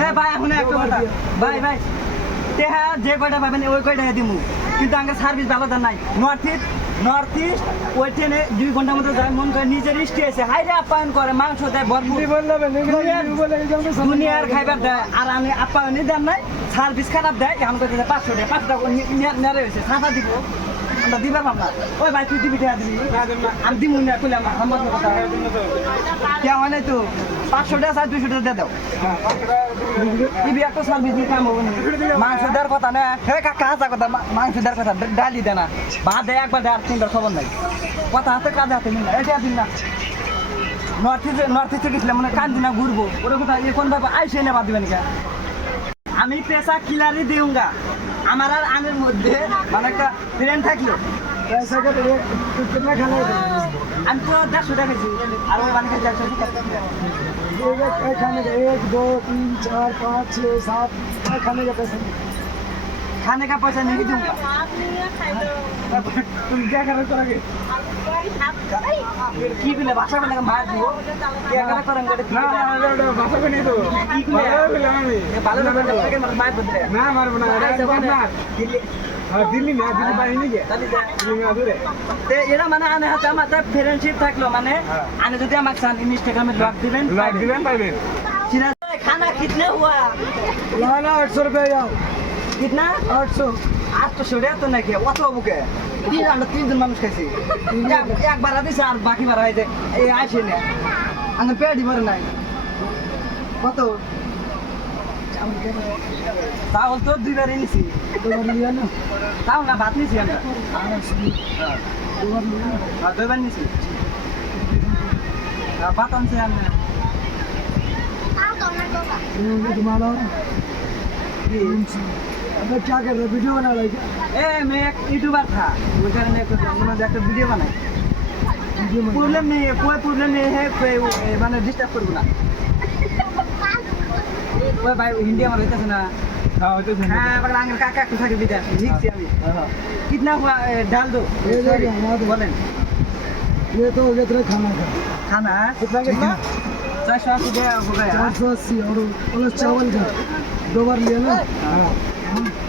এ ভাই এখন একটা কথা। ভাই ভাই তেহা যে কয়টা পাবেন ওই কয়টা দিমু? কিন্তু আগে সার্ভিস ব্যবস্থা নাই। নর্থ ইস্ট নর্থ ইস্ট ওই ট্রেনে দুই ঘণ্টার মধ্যে যায় মন করে নিজের ইস্টি আছে হাইরে আপ্যায়ন করে মাংস দেয় ভরপুর দুনিয়ার- খাইবার দেয় আর আমি আপ্যায়নই দেন নাই। সার্ভিস খারাপ দেয় এখন করতে পাঁচশো টাকা পাঁচশো টাকা নেড়ে হয়েছে সাদা দিব। আমরা দিবার ভাবনা ওই ভাই, তুই দিবি টাকা দিবি। আমি দিমু না করলে আমার আমার কথা কে হয় নাই তো? পাঁচশো টাকা চাই দুশো টাকা দিয়ে দাও। দিবি একটা সার্ভিস কাম হবে মাংস দেওয়ার কথা না। হে কাকা হাসা কথা, মা- মাংস দেওয়ার কথা ডালি দে না। দেয়, একবার দেয়, আর তিনবার খবর নাই। কথা হাতে কাজে হাতে মিল না। এটা দিন না। নর্থ ইস্টে নর্থ ইস্টে গেছিলাম মানে কান্দি না ঘুরবো। ওরা কোথায় এখন ভাবে আইসে না বাদ দিবেন কা? আমি পেশা কিলারই দেউঙ্গা। আমার আর আনের মধ্যে মানে একটা ফ্রেন্ড থাকল। আমি তো দেড়শো দেখেছি আর ওই মানে দেড়শো এক দো তিন চার পাঁচ ছ সাত খানে কা পয়সা খানে কা তুমি কে খারাপ করা গে কি দিলে ভাষা বলে মার দিব কে খারাপ করেন গড়ে না না না ভাষা বলে? তো কি দিলে আমি। ভালো না লাগে মার মার বলতে না মারব না না দিল্লি। দিল্লি না দিল্লি হ্যাঁ। বাইরে গিয়ে দিল্লি না ফ্রেন্ডশিপ মানে থাকল মানে হ্যাঁ। আনে যদি আমাকে চান ইনস্টাগ্রামে লক দিবেন লক দিবেন পাইবেন। খানা কিতনে হুয়া? না 800 रुपया कितना 800 আটশো টাকা তো নাকি? অত বুকে তিন আমরা তিনজন মানুষ খাইছি। একবার ভাড়া দিছে আর বাকি ভাড়া হয়েছে। এই আসে না। আমি পেট ভরে নাই। কত? তাহলে তো দুইবার এনেছি তাও না ভাত নিছি আমরা। দুইবার নিছি। ভাত আনছি আমি তোমার मैं क्या कर रहा वीडियो बना रहा क्या ए मैं एक यूट्यूबर था मुझे मैं मैंने एक वीडियो बनाई प्रॉब्लम नहीं है कोई प्रॉब्लम नहीं है कोई मैंने डिस्टर्ब कर बोला कोई भाई हिंदी हमारे रहता ना हाँ तो हाँ पकड़ा अंकल काका कुछ के बिता ठीक से अभी कितना हुआ डाल दो बोलें ये तो ये तरह खाना है खाना कितना कितना चार सौ अस्सी हो गया चार सौ अस्सी और चावल का दो बार लिया ना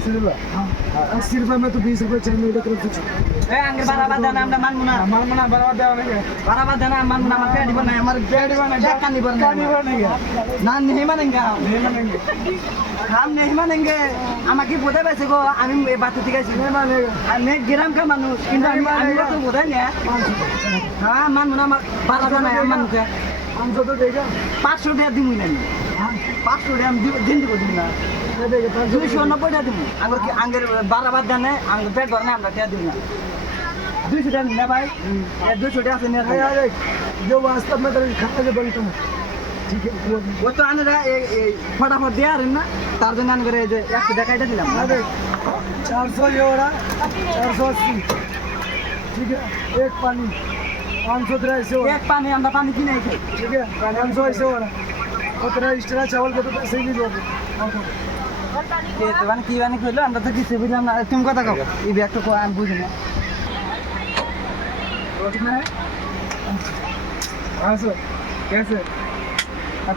अस्सी रुपये इसका हो गया चावल अस्सी रुपये हाँ अस्सी रुपये में तो बीस रुपये चाहिए मेरे तरफ से এ আঙ্কেল বারাবার দেন আমরা মানবো না हमारा मना बराबर देवा नहीं है বারাবার দেন মানবো না আমার পেট বানাই আমার পেট বানাই কানি বানাই नहीं बनेंगे না नहीं मानेंगे हम नहीं बनेंगे हम नहीं मानेंगे আমাকে বোঝা পাইছে গো আমি এই বাচ্চা থেকে আছি नहीं मानेगा আমি গ্রাম কা মানুষ কিন্তু আমি আমি তো বোঝাই না पाँच सौ হ্যাঁ মানবো না আমার বারা জানাই আমার মানুষকে पाँच सौ तो देगा পাঁচশো টাকা দিবই না আমি। हाँ পাঁচশো টাকা আমি দিব- দিন দিব দিন না दे देगा पाँच सौ দুইশো নব্বই টাকা দিব আঙ্গুর কি আঙ্গের বারাবার দেনে আঙ্গুর পেট ভরে না আমরা টাকা দিব না দুইশো টাকা নিন না ভাই এ দুইশো টাকা আছে নিয়ে नहीं यार एक जो वास्तव में तेरे खाना से बनता है ठीक है वो ও তো আনেরা এই এই ফটাফট দিয়ে আরেন না তার জন্য আন করে এই যে একশো টাকা এটা দিলাম अरे चार सौ ये हो रहा चार सौ अस्सी ठीक है एक पानी पाँच सौ तेरह ऐसे हो रहा এক পানি আমরা পানি কিনে খাই ठीक है पाँच सौ ऐसे हो रहा और तेरा एक्स्ट्रा चावल का तो पैसे ही नहीं दोगे কে তো মানে কি মানে বানি করল আমরা তুমি কথা কো এই ব্যাগটা কো আমি বুঝি না। আসো। কেসে আর